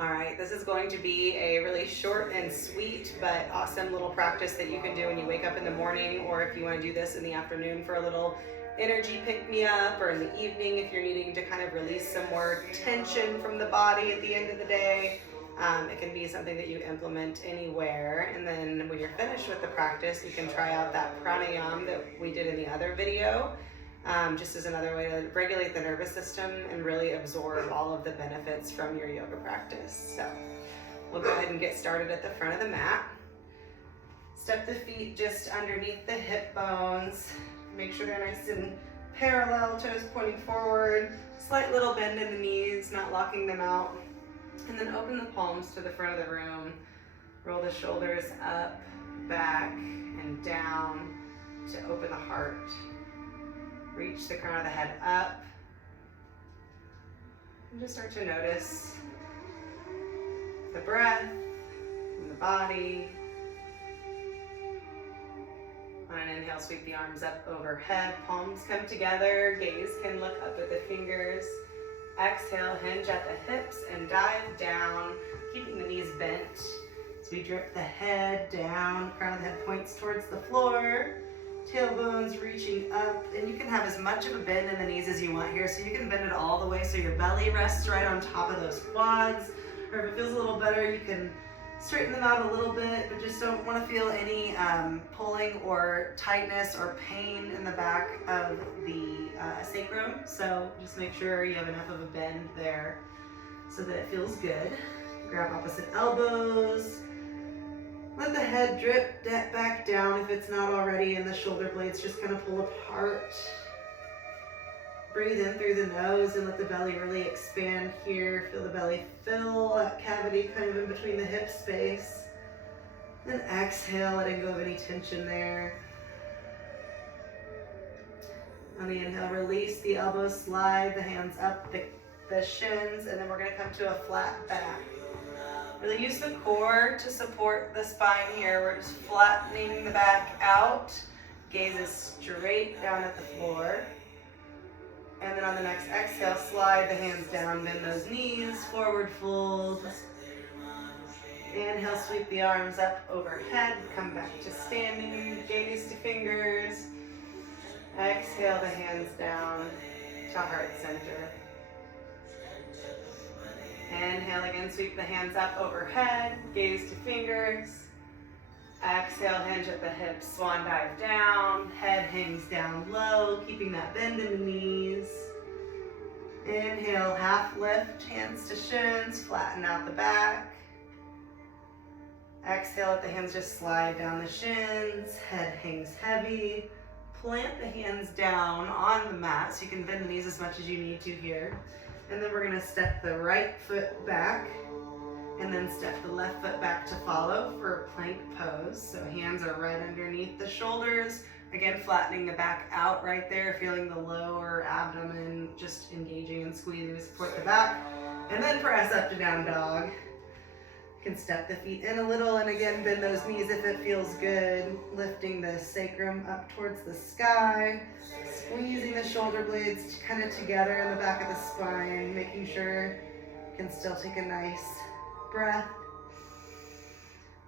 All right, this is going to be a really short and sweet but awesome little practice that you can do when you wake up in the morning, or if you want to do this in the afternoon for a little energy pick-me-up, or in the evening if you're needing to kind of release some more tension from the body at the end of the day. It can be something that you implement anywhere, and then when you're finished with the practice, you can try out that pranayama that we did in the other video. Just as another way to regulate the nervous system and really absorb all of the benefits from your yoga practice. So we'll go ahead and get started at the front of the mat. Step the feet just underneath the hip bones. Make sure they're nice and parallel, toes pointing forward. Slight little bend in the knees, not locking them out. And then open the palms to the front of the room. Roll the shoulders up, back, and down to open the heart. Reach the crown of the head up, and just start to notice the breath and the body. On an inhale, sweep the arms up overhead, palms come together, gaze can look up at the fingers. Exhale, hinge at the hips and dive down, keeping the knees bent. As we drip the head down, crown of the head points towards the floor. Tailbones reaching up, and you can have as much of a bend in the knees as you want here, so you can bend it all the way so your belly rests right on top of those quads, or if it feels a little better, you can straighten them out a little bit, but just don't want to feel any pulling or tightness or pain in the back of the sacrum, so just make sure you have enough of a bend there so that it feels good. Grab opposite elbows. Let the head drip back down if it's not already, and the shoulder blades just kind of pull apart. Breathe in through the nose and let the belly really expand here. Feel the belly fill, that cavity kind of in between the hip space. Then exhale, letting go of any tension there. On the inhale, release the elbows, slide the hands up the shins, and then we're going to come to a flat back. Really use the core to support the spine here. We're just flattening the back out. Gaze is straight down at the floor. And then on the next exhale, slide the hands down, bend those knees, forward fold. Inhale, sweep the arms up overhead, come back to standing, gaze to fingers. Exhale the hands down to heart center. Inhale again, sweep the hands up overhead, gaze to fingers. Exhale, hinge at the hips, swan dive down, head hangs down low, keeping that bend in the knees. Inhale, half lift, hands to shins, flatten out the back. Exhale, let the hands just slide down the shins, head hangs heavy. Plant the hands down on the mat so you can bend the knees as much as you need to here. And then we're going to step the right foot back and then step the left foot back to follow for a plank pose. So hands are right underneath the shoulders. Again, flattening the back out right there, feeling the lower abdomen just engaging and squeezing to support the back. And then press up to down dog. You can step the feet in a little and again bend those knees if it feels good. Lifting the sacrum up towards the sky. Squeezing the shoulder blades kind of together in the back of the spine, making sure you can still take a nice breath.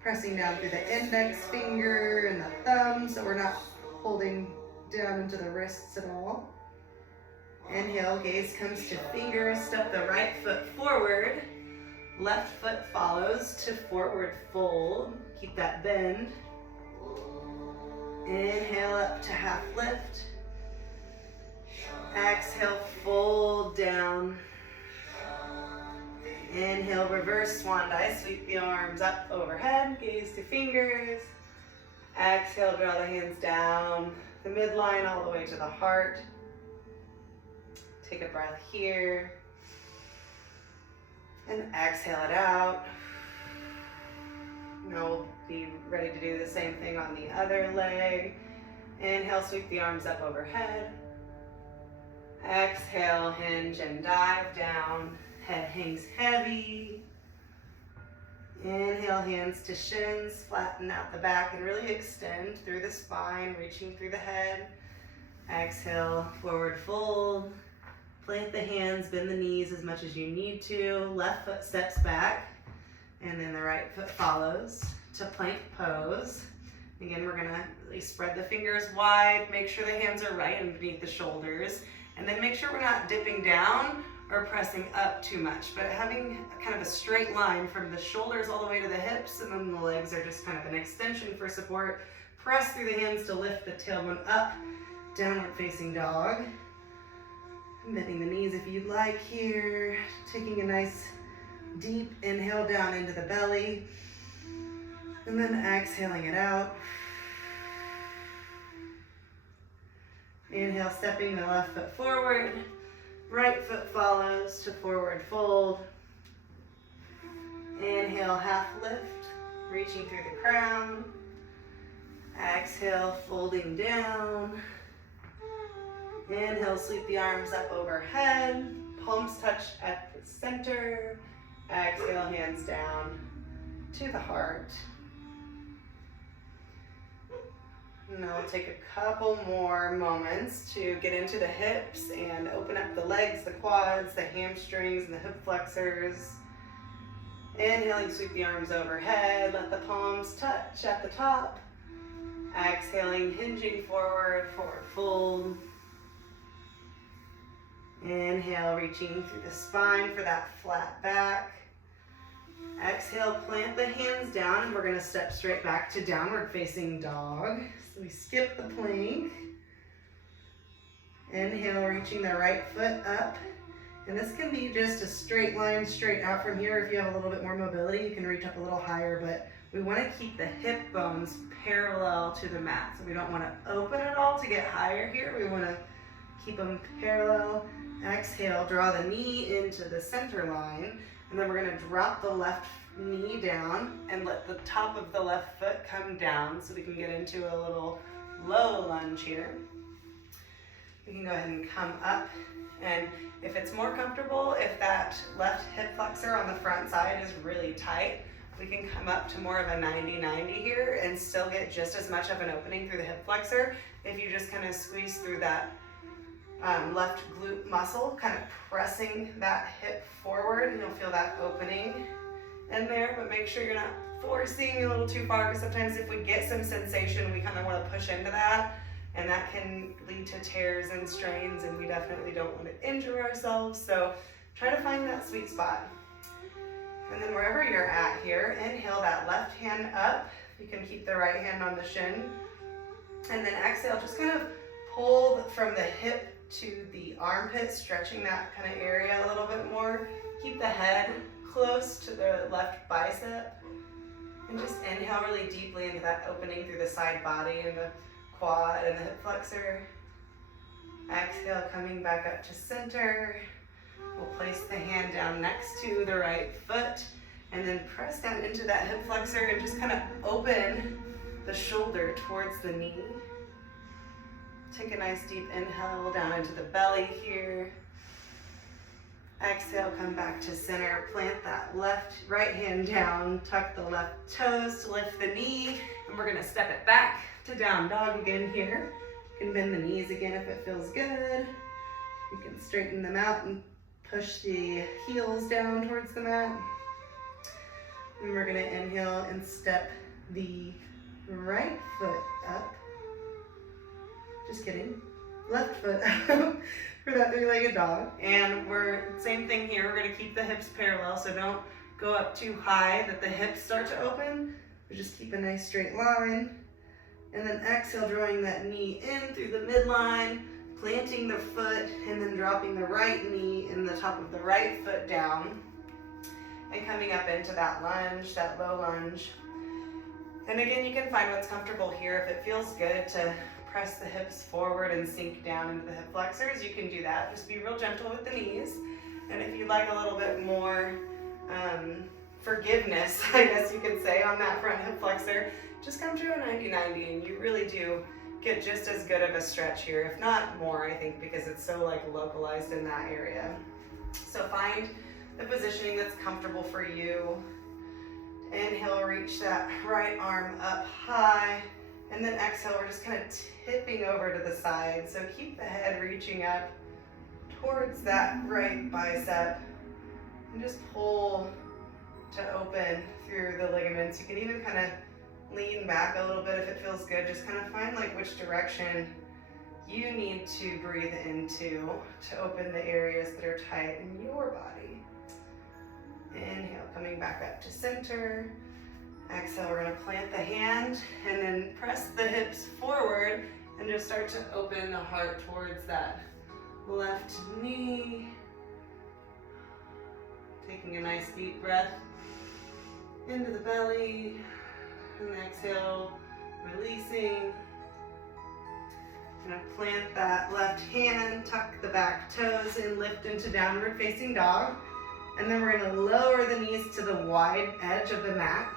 Pressing down through the index finger and the thumb so we're not holding down into the wrists at all. Inhale, gaze comes to fingers, step the right foot forward. Left foot follows to forward fold. Keep that bend. Inhale up to half lift. Exhale, fold down. Inhale, reverse swan dive. Sweep the arms up overhead. Gaze to fingers. Exhale, draw the hands down the midline all the way to the heart. Take a breath here. And exhale it out. Now we'll be ready to do the same thing on the other leg. Inhale, sweep the arms up overhead. Exhale, hinge and dive down. Head hangs heavy. Inhale, hands to shins, flatten out the back and really extend through the spine, reaching through the head. Exhale, forward fold. Plant the hands, bend the knees as much as you need to. Left foot steps back, and then the right foot follows to plank pose. Again, we're gonna really spread the fingers wide, make sure the hands are right underneath the shoulders, and then make sure we're not dipping down or pressing up too much, but having kind of a straight line from the shoulders all the way to the hips, and then the legs are just kind of an extension for support. Press through the hands to lift the tailbone up, downward facing dog. Bending the knees if you'd like here. Taking a nice deep inhale down into the belly, and then exhaling it out. Inhale, stepping the left foot forward. Right foot follows to forward fold. Inhale, half lift, reaching through the crown. Exhale, folding down. Inhale, sweep the arms up overhead. Palms touch at the center. Exhale, hands down to the heart. Now we'll take a couple more moments to get into the hips and open up the legs, the quads, the hamstrings, and the hip flexors. Inhaling, sweep the arms overhead. Let the palms touch at the top. Exhaling, hinging forward, forward fold. Inhale, reaching through the spine for that flat back. Exhale, plant the hands down, and we're gonna step straight back to downward facing dog. So we skip the plank. Inhale, reaching the right foot up. And this can be just a straight line straight out from here. If you have a little bit more mobility, you can reach up a little higher, but we wanna keep the hip bones parallel to the mat. So we don't wanna open it all to get higher here. We wanna keep them parallel. Exhale, draw the knee into the center line, and then we're gonna drop the left knee down and let the top of the left foot come down so we can get into a little low lunge here. We can go ahead and come up, and if it's more comfortable, if that left hip flexor on the front side is really tight, we can come up to more of a 90-90 here and still get just as much of an opening through the hip flexor. If you just kind of squeeze through that left glute muscle, kind of pressing that hip forward, and you'll feel that opening in there, but make sure you're not forcing a little too far, because sometimes if we get some sensation, we kind of want to push into that, and that can lead to tears and strains, and we definitely don't want to injure ourselves. So try to find that sweet spot. And then wherever you're at here, inhale that left hand up. You can keep the right hand on the shin, and then exhale, just kind of pull from the hip to the armpit, stretching that kind of area a little bit more. Keep the head close to the left bicep, and just inhale really deeply into that opening through the side body and the quad and the hip flexor. Exhale, coming back up to center. We'll place the hand down next to the right foot, and then press down into that hip flexor and just kind of open the shoulder towards the knee. Take a nice deep inhale down into the belly here. Exhale, come back to center. Plant that right hand down. Tuck the left toes to lift the knee. And we're gonna step it back to down dog again here. You can bend the knees again if it feels good. You can straighten them out and push the heels down towards the mat. And we're gonna inhale and step the right foot up. Just kidding. Left foot up for that three-legged dog. And same thing here. We're gonna keep the hips parallel, so don't go up too high that the hips start to open. We just keep a nice straight line. And then exhale, drawing that knee in through the midline, planting the foot, and then dropping the right knee and the top of the right foot down. And coming up into that lunge, that low lunge. And again, you can find what's comfortable here. If it feels good to press the hips forward and sink down into the hip flexors, you can do that. Just be real gentle with the knees. And if you'd like a little bit more forgiveness, I guess you could say, on that front hip flexor, just come to a 90-90, and you really do get just as good of a stretch here, if not more, I think, because it's so localized in that area. So find the positioning that's comfortable for you. Inhale, reach that right arm up high. And then exhale, we're just kind of tipping over to the side. So keep the head reaching up towards that right bicep and just pull to open through the ligaments. You can even kind of lean back a little bit if it feels good. Just kind of find like which direction you need to breathe into to open the areas that are tight in your body. Inhale, coming back up to center. Exhale, we're gonna plant the hand and then press the hips forward and just start to open the heart towards that left knee. Taking a nice deep breath into the belly, and exhale, releasing. I'm gonna plant that left hand, tuck the back toes in, lift into downward facing dog. And then we're gonna lower the knees to the wide edge of the mat.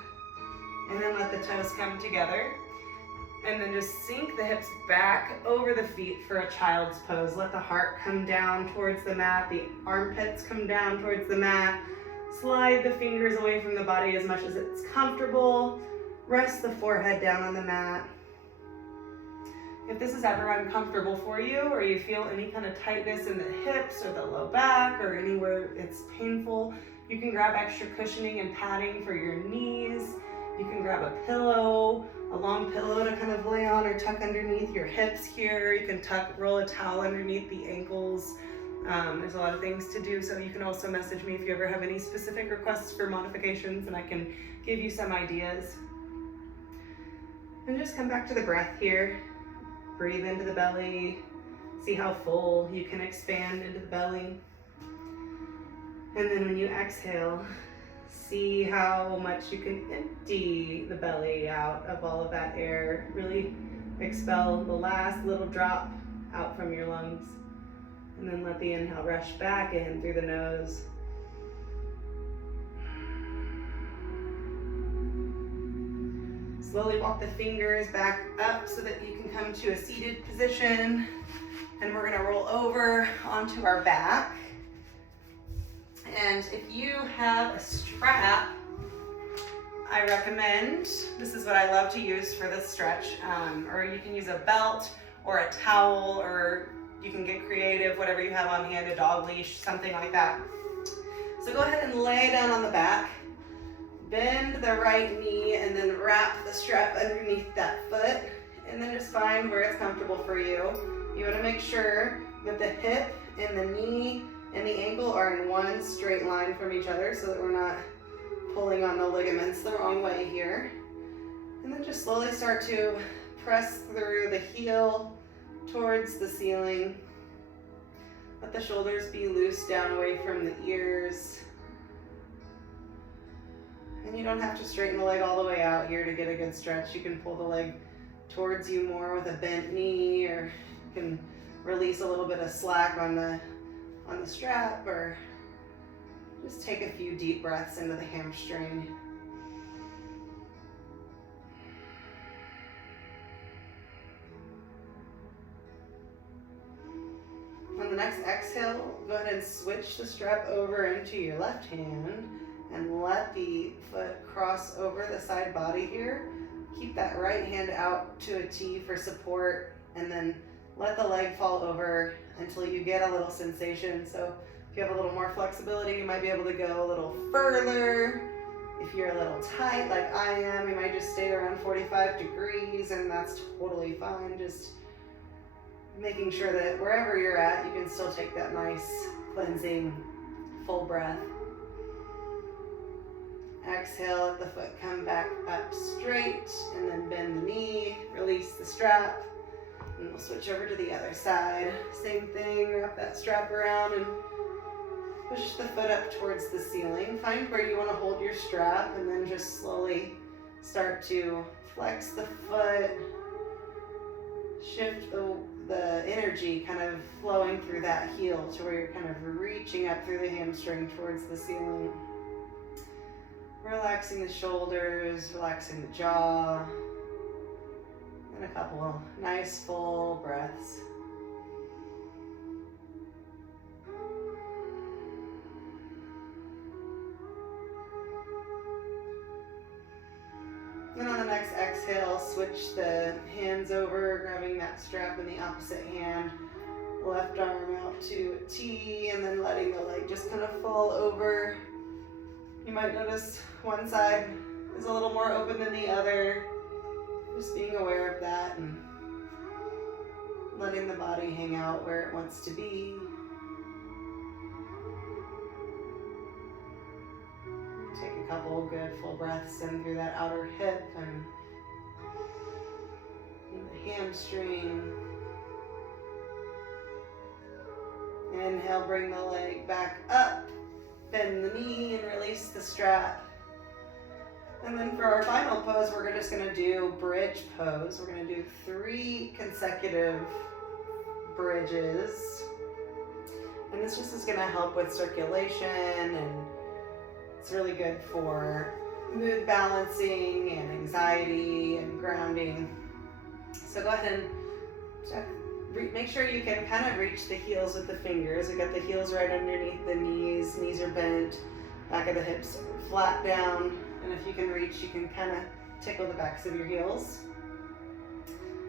And then let the toes come together. And then just sink the hips back over the feet for a child's pose. Let the heart come down towards the mat, the armpits come down towards the mat. Slide the fingers away from the body as much as it's comfortable. Rest the forehead down on the mat. If this is ever uncomfortable for you, or you feel any kind of tightness in the hips or the low back or anywhere it's painful, you can grab extra cushioning and padding for your knees. You can grab a pillow, a long pillow to kind of lay on or tuck underneath your hips here. You can roll a towel underneath the ankles. There's a lot of things to do, so you can also message me if you ever have any specific requests for modifications, and I can give you some ideas. And just come back to the breath here. Breathe into the belly. See how full you can expand into the belly. And then when you exhale, see how much you can empty the belly out of all of that air. Really expel the last little drop out from your lungs. And then let the inhale rush back in through the nose. Slowly walk the fingers back up so that you can come to a seated position. And we're gonna roll over onto our back. And if you have a strap, I recommend, this is what I love to use for this stretch, or you can use a belt or a towel, or you can get creative, whatever you have on hand, a dog leash, something like that. So go ahead and lay down on the back, bend the right knee, and then wrap the strap underneath that foot, and then just find where it's comfortable for you. You wanna make sure that the hip and the knee and the ankle are in one straight line from each other so that we're not pulling on the ligaments the wrong way here. And then just slowly start to press through the heel towards the ceiling. Let the shoulders be loose down away from the ears. And you don't have to straighten the leg all the way out here to get a good stretch. You can pull the leg towards you more with a bent knee, or you can release a little bit of slack on the strap, or just take a few deep breaths into the hamstring. On the next exhale, go ahead and switch the strap over into your left hand and let the foot cross over the side body here. Keep that right hand out to a T for support, and then let the leg fall over until you get a little sensation. So if you have a little more flexibility, you might be able to go a little further. If you're a little tight like I am, you might just stay around 45 degrees, and that's totally fine. Just making sure that wherever you're at, you can still take that nice cleansing full breath. Exhale, let the foot come back up straight, and then bend the knee, release the strap. And we'll switch over to the other side. Same thing, wrap that strap around and push the foot up towards the ceiling. Find where you want to hold your strap, and then just slowly start to flex the foot. Shift the energy kind of flowing through that heel to where you're kind of reaching up through the hamstring towards the ceiling. Relaxing the shoulders, relaxing the jaw. And a couple of nice full breaths. Then on the next exhale, switch the hands over, grabbing that strap in the opposite hand. Left arm out to a T, and then letting the leg just kind of fall over. You might notice one side is a little more open than the other. Just being aware of that and letting the body hang out where it wants to be. Take a couple good full breaths in through that outer hip and the hamstring. Inhale, bring the leg back up, bend the knee and release the strap. And then for our final pose, we're just gonna do bridge pose. We're gonna do 3 consecutive bridges. And this just is gonna help with circulation, and it's really good for mood balancing and anxiety and grounding. So go ahead and make sure you can kind of reach the heels with the fingers. We got the heels right underneath the knees. Knees are bent, back of the hips flat down. And if you can reach, you can kind of tickle the backs of your heels.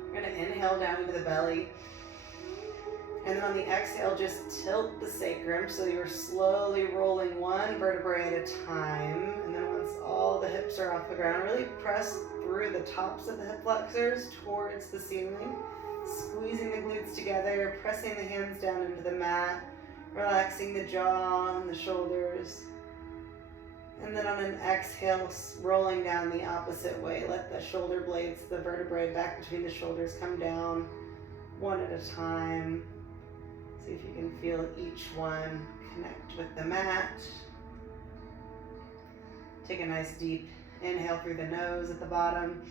We're gonna inhale down into the belly. And then on the exhale, just tilt the sacrum. So you're slowly rolling one vertebrae at a time. And then once all the hips are off the ground, really press through the tops of the hip flexors towards the ceiling. Squeezing the glutes together, pressing the hands down into the mat, relaxing the jaw and the shoulders. And then on an exhale, rolling down the opposite way. Let the shoulder blades, the vertebrae back between the shoulders, come down one at a time. See if you can feel each one connect with the mat. Take a nice deep inhale through the nose at the bottom.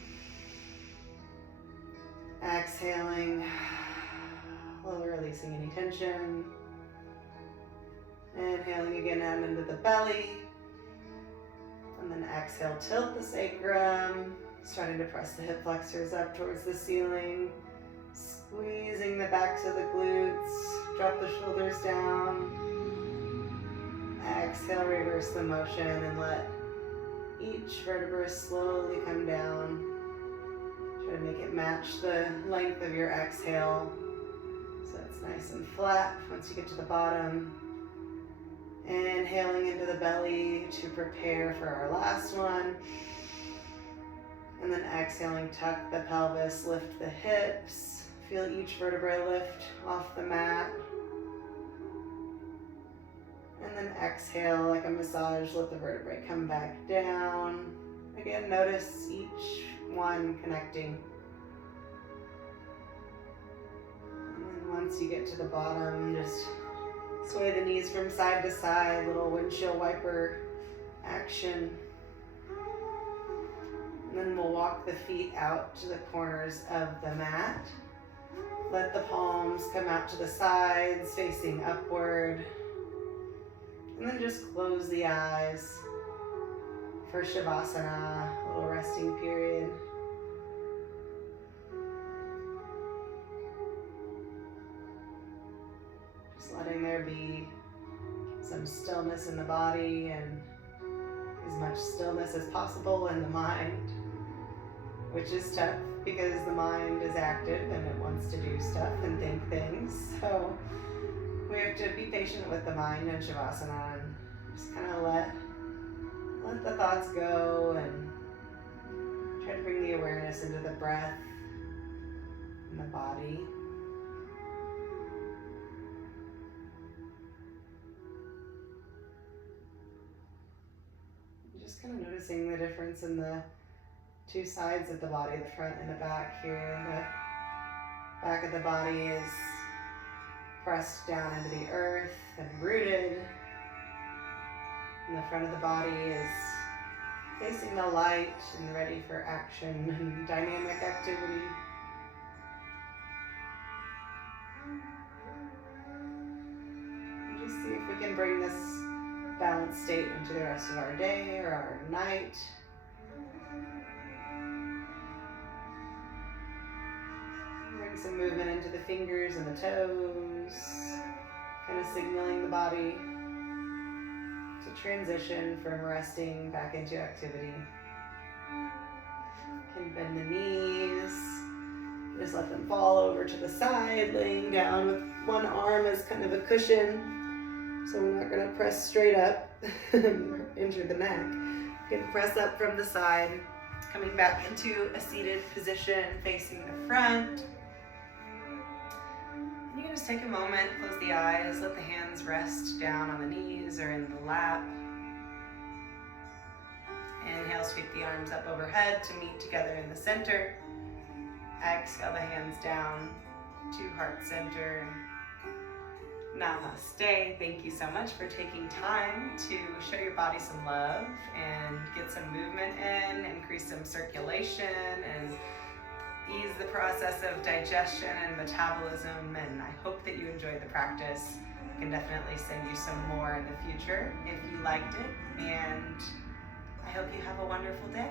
Exhaling, releasing any tension. Inhaling again out into the belly. And then exhale, tilt the sacrum, starting to press the hip flexors up towards the ceiling. Squeezing the backs of the glutes, drop the shoulders down. Exhale, reverse the motion and let each vertebra slowly come down. Try to make it match the length of your exhale so it's nice and flat once you get to the bottom. Inhaling into the belly to prepare for our last one. And then exhaling, tuck the pelvis, lift the hips. Feel each vertebrae lift off the mat. And then exhale like a massage, let the vertebrae come back down. Again, notice each one connecting. And then once you get to the bottom, just sway the knees from side to side, little windshield wiper action. And then we'll walk the feet out to the corners of the mat. Let the palms come out to the sides, facing upward. And then just close the eyes for Shavasana, a little resting period. Just letting there be some stillness in the body and as much stillness as possible in the mind, which is tough because the mind is active and it wants to do stuff and think things. So we have to be patient with the mind in Shavasana and just kind of let the thoughts go and try to bring the awareness into the breath and the body. Just kind of noticing the difference in the two sides of the body, the front and the back here. The back of the body is pressed down into the earth and rooted. And the front of the body is facing the light and ready for action and dynamic activity. And just see if we can bring this balanced state into the rest of our day or our night. Bring some movement into the fingers and the toes, kind of signaling the body to transition from resting back into activity. You can bend the knees, Just let them fall over to the side, laying down with one arm as kind of a cushion. So we're not going to press straight up and injure the neck. You can press up from the side, coming back into a seated position, facing the front. You can just take a moment, close the eyes, let the hands rest down on the knees or in the lap. Inhale, sweep the arms up overhead to meet together in the center. Exhale the hands down to heart center. Namaste. Thank you so much for taking time to show your body some love and get some movement in, increase some circulation, and ease the process of digestion and metabolism. And I hope that you enjoyed the practice. I can definitely send you some more in the future if you liked it. And I hope you have a wonderful day.